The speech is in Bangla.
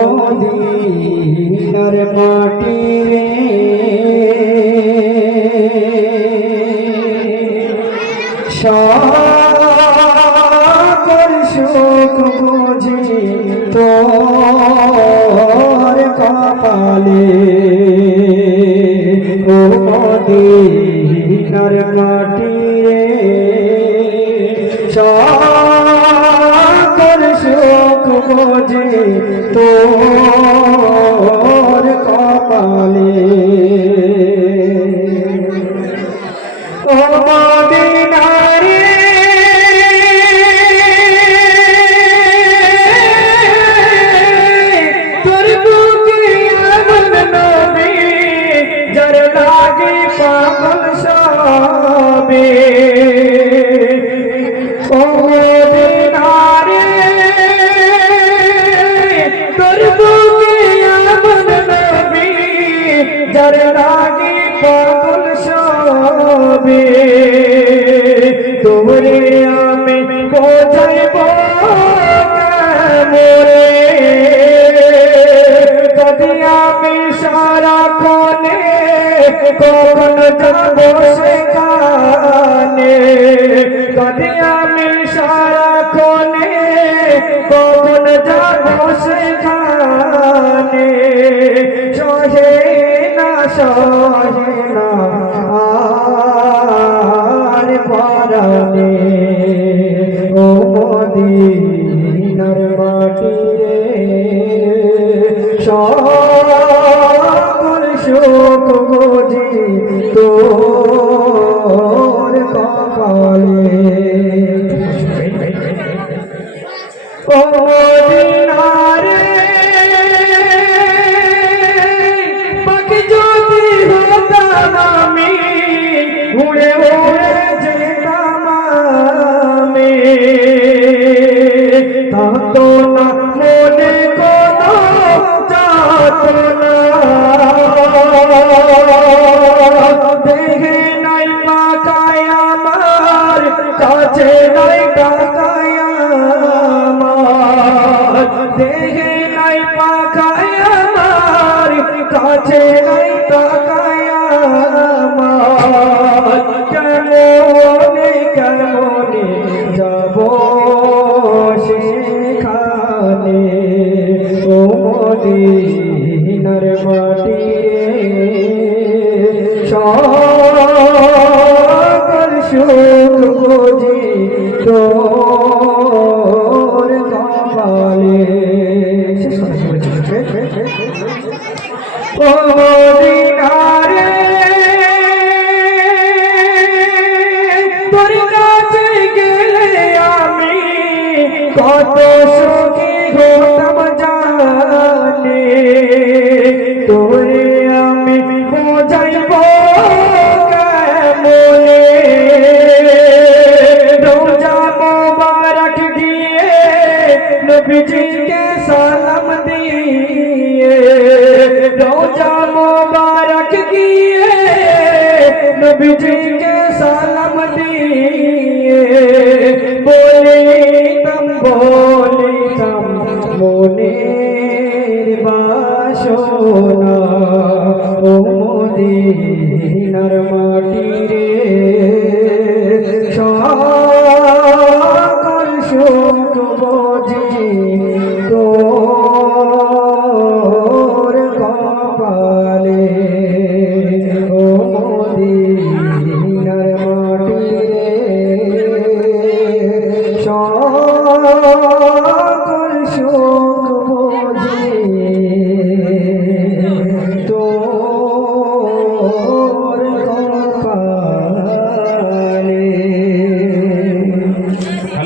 মদিনার মাটি রে সকল সুখ বুঝি তোর কপালে ও মদিনার মাটি রে সকল সুখ বুঝি তোর কপালে ও মদিনা রে তোর বুকে এমন নবী যার লাগে পাগল সবে ও মদিনা রে তোর বুকে এমন নবী যার লাগে পাগল সবে তোরে আমি বোঝাইব মোরে যদি আমি সারাক্ষণে কখন যাব সেখানে যদি আমি সারাক্ষণে কখন যাব সেখানে সহে না আর পরানে ও মদিনার মাটি রে সকল সুখ বুঝি তোর কপালে ও মদিনা রে পাখি যদি হতাম আমি উড়ে উড়ে যেতাম আমি থাকতো না মনে কোনো যাতনা দেখে নাই পাকায় আমার কাছে নাই টাকায় আমার দেখে নাই পাকায় আমার কাছে নাই টাকায় আমার কেমনে কেমনে যাব সেখানে ও মদিনার মাটি রে সকল সুখ বুঝি তোর কপালে ও মদিনা রে তোর কাছে গেলে আমি কত সুখী হতাম জানে তোরে আমি বোঝাইব কেমনে রোজা মোবারক দিয়ে নবীজিকে সালাম দিয়ে রোজা মোবারক দিয়ে নবীজিকে সালাম দিয়ে বলিতাম মনের বাসনা ও মদিনার মাটি রে